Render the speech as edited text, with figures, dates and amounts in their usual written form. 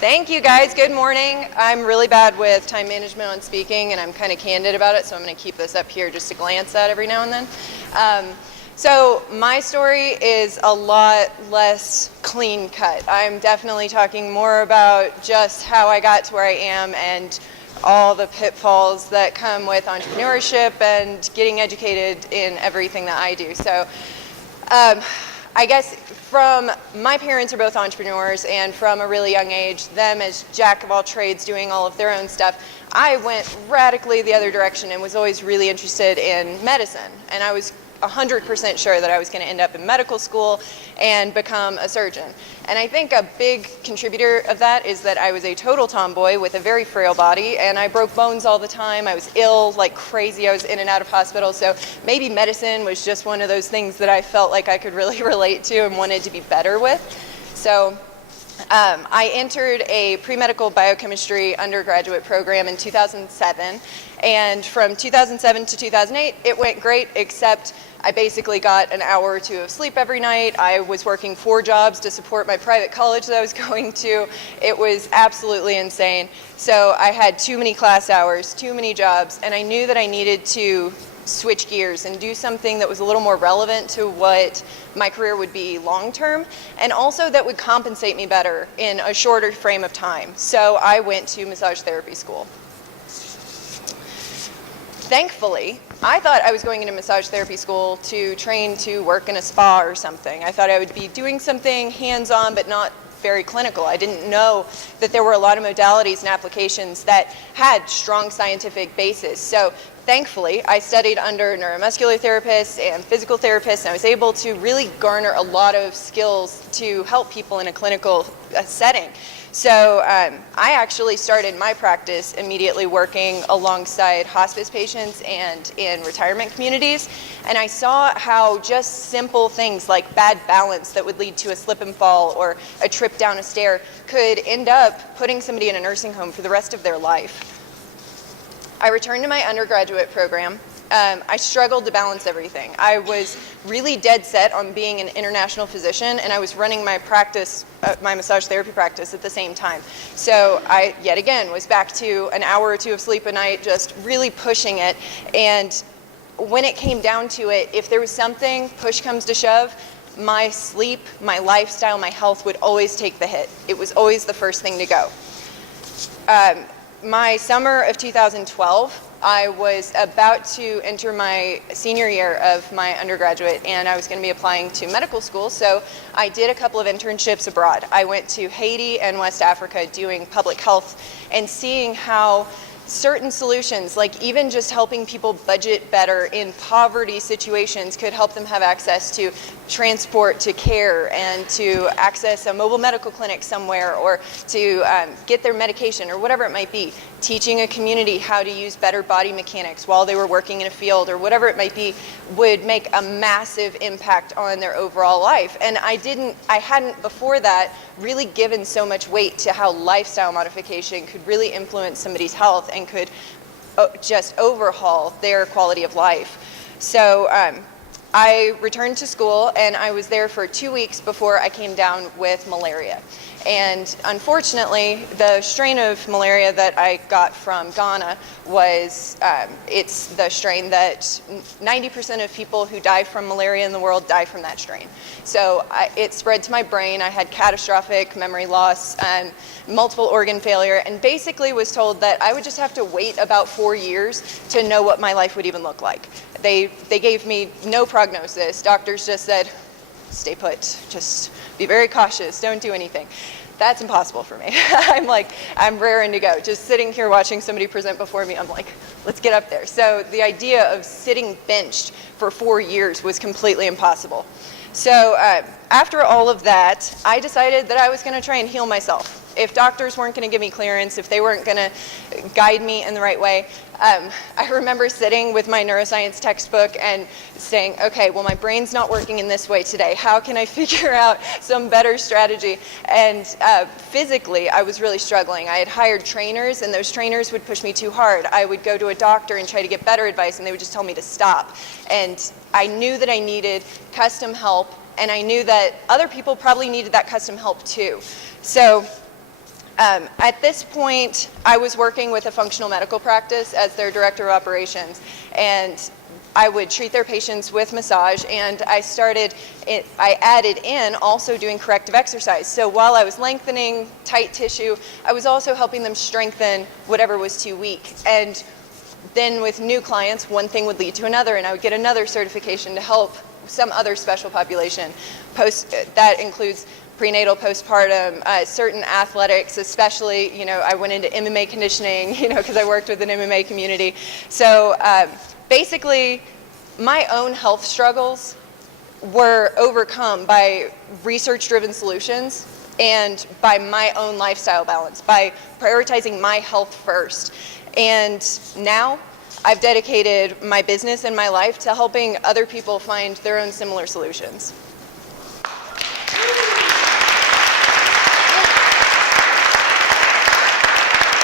Thank you guys. Good morning. I'm really bad with time management on speaking, and I'm kind of candid about it, so I'm going to keep this up here just to glance at every now and then. So my story is a lot less clean cut. I'm definitely talking more about just how I got to where I am and all the pitfalls that come with entrepreneurship and getting educated in everything that I do. So I guess my parents are both entrepreneurs, and from a really young age, them as jack of all trades doing all of their own stuff, I went radically the other direction and was always really interested in medicine. And I was 100% sure that I was going to end up in medical school and become a surgeon. And I think a big contributor of that is that I was a total tomboy with a very frail body, and I broke bones all the time. I was ill like crazy. I was in and out of hospitals. So maybe medicine was just one of those things that I felt like I could really relate to and wanted to be better with. So I entered a pre-medical biochemistry undergraduate program in 2007, and from 2007 to 2008, it went great, except I basically got an hour or two of sleep every night. I was working 4 jobs to support my private college that I was going to. It was absolutely insane. So I had too many class hours, too many jobs, and I knew that I needed to switch gears and do something that was a little more relevant to what my career would be long term, and also that would compensate me better in a shorter frame of time. So I went to massage therapy school. Thankfully, I thought I was going into massage therapy school to train to work in a spa or something. I thought I would be doing something hands-on but not very clinical. I didn't know that there were a lot of modalities and applications that had strong scientific basis. So thankfully, I studied under neuromuscular therapists and physical therapists, and I was able to really garner a lot of skills to help people in a clinical setting. So I actually started my practice immediately working alongside hospice patients and in retirement communities, and I saw how just simple things like bad balance that would lead to a slip and fall or a trip down a stair could end up putting somebody in a nursing home for the rest of their life. I returned to my undergraduate program. I struggled to balance everything. I was really dead set on being an international physician, and I was running my practice, my massage therapy practice at the same time. So I, yet again, was back to an hour or 2 of sleep a night, just really pushing it. And when it came down to it, if there was something, push comes to shove, my sleep, my lifestyle, my health would always take the hit. It was always the first thing to go. My summer of 2012, I was about to enter my senior year of my undergraduate, and I was going to be applying to medical school, so I did a couple of internships abroad. I went to Haiti and West Africa doing public health and seeing how certain solutions, like even just helping people budget better in poverty situations, could help them have access to transport to care and to access a mobile medical clinic somewhere, or to get their medication or whatever it might be. Teaching a community how to use better body mechanics while they were working in a field or whatever it might be would make a massive impact on their overall life. And I hadn't before that really given so much weight to how lifestyle modification could really influence somebody's health and could just overhaul their quality of life. So I returned to school, and I was there for 2 weeks before I came down with malaria. And unfortunately, the strain of malaria that I got from Ghana was, it's the strain that 90% of people who die from malaria in the world die from that strain. So it spread to my brain. I had catastrophic memory loss and multiple organ failure, and basically was told that I would just have to wait about 4 years to know what my life would even look like. They gave me no prognosis. Doctors just said, stay put, just be very cautious, don't do anything. That's impossible for me. I'm raring to go. Just sitting here watching somebody present before me, I'm like, let's get up there. So the idea of sitting benched for 4 years was completely impossible. So after all of that, I decided that I was going to try and heal myself. If doctors weren't going to give me clearance, if they weren't going to guide me in the right way, I remember sitting with my neuroscience textbook and saying, okay, well, my brain's not working in this way today. How can I figure out some better strategy? And physically, I was really struggling. I had hired trainers, and those trainers would push me too hard. I would go to a doctor and try to get better advice, and they would just tell me to stop. And I knew that I needed custom help, and I knew that other people probably needed that custom help too. So At this point, I was working with a functional medical practice as their director of operations, and I would treat their patients with massage, and I added in also doing corrective exercise. So while I was lengthening tight tissue, I was also helping them strengthen whatever was too weak. And then with new clients, one thing would lead to another, and I would get another certification to help some other special population. That includes prenatal, postpartum, certain athletics, especially, I went into MMA conditioning, because I worked with an MMA community. So basically, my own health struggles were overcome by research-driven solutions and by my own lifestyle balance, by prioritizing my health first. And now I've dedicated my business and my life to helping other people find their own similar solutions.